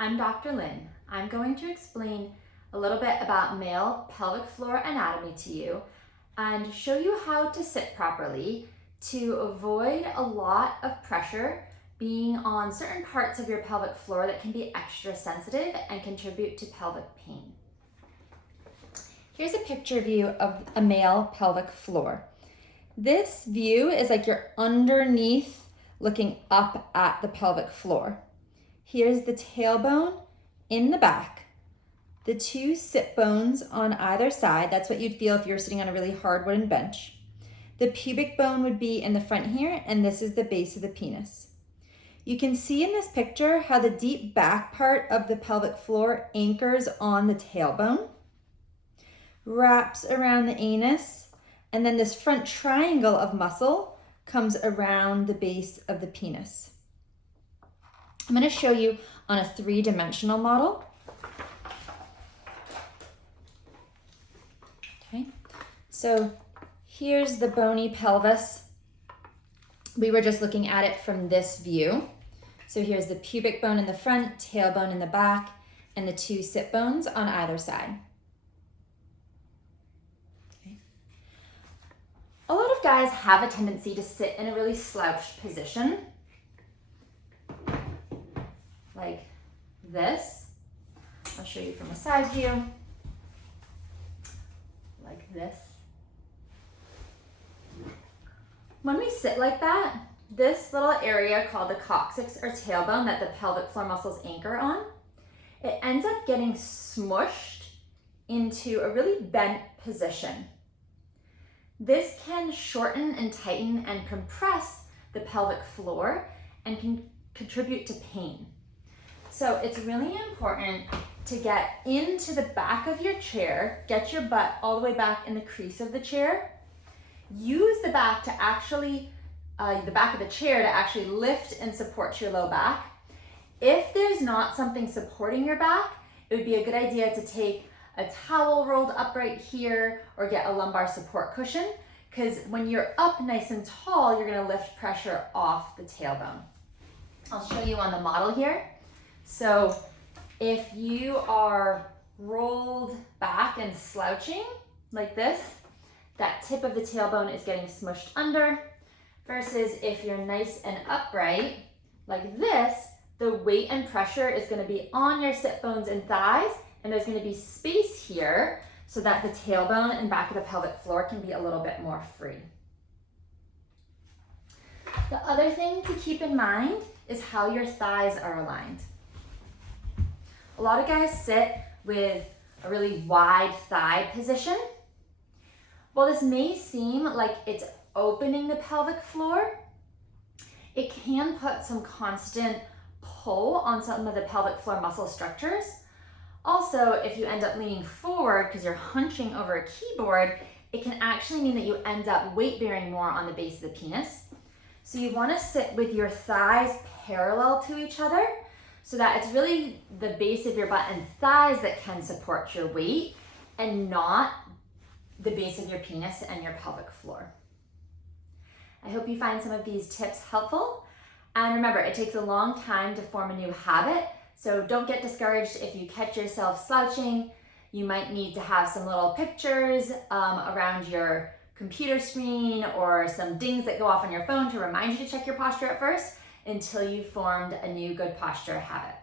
I'm Dr. Lynn. I'm going to explain a little bit about male pelvic floor anatomy to you and show you how to sit properly to avoid a lot of pressure being on certain parts of your pelvic floor that can be extra sensitive and contribute to pelvic pain. Here's a picture view of a male pelvic floor. This view is like you're underneath looking up at the pelvic floor. Here's the tailbone in the back, the two sit bones on either side. That's what you'd feel if you're sitting on a really hard wooden bench. The pubic bone would be in the front here, and this is the base of the penis. You can see in this picture how the deep back part of the pelvic floor anchors on the tailbone, wraps around the anus, and then this front triangle of muscle comes around the base of the penis. I'm going to show you on a three-dimensional model. Okay, so here's the bony pelvis. We were just looking at it from this view. So here's the pubic bone in the front, tailbone in the back, and the two sit bones on either side. Okay. A lot of guys have a tendency to sit in a really slouched position, like this. I'll show you from a side view, like this. When we sit like that, this little area called the coccyx or tailbone that the pelvic floor muscles anchor on, it ends up getting smushed into a really bent position. This can shorten and tighten and compress the pelvic floor and can contribute to pain. So it's really important to get into the back of your chair, get your butt all the way back in the crease of the chair. Use the back to actually, the back of the chair to actually lift and support your low back. If there's not something supporting your back, it would be a good idea to take a towel rolled up right here or get a lumbar support cushion, because when you're up nice and tall, you're gonna lift pressure off the tailbone. I'll show you on the model here. So if you are rolled back and slouching like this, that tip of the tailbone is getting smushed under, versus if you're nice and upright like this, the weight and pressure is going to be on your sit bones and thighs, and there's going to be space here so that the tailbone and back of the pelvic floor can be a little bit more free. The other thing to keep in mind is how your thighs are aligned. A lot of guys sit with a really wide thigh position. While this may seem like it's opening the pelvic floor, it can put some constant pull on some of the pelvic floor muscle structures. Also, if you end up leaning forward because you're hunching over a keyboard, it can actually mean that you end up weight bearing more on the base of the penis. So you want to sit with your thighs parallel to each other so that it's really the base of your butt and thighs that can support your weight and not the base of your penis and your pelvic floor. I hope you find some of these tips helpful. And remember, it takes a long time to form a new habit, so don't get discouraged if you catch yourself slouching. You might need to have some little pictures around your computer screen or some dings that go off on your phone to remind you to check your posture at first until you've formed a new good posture habit.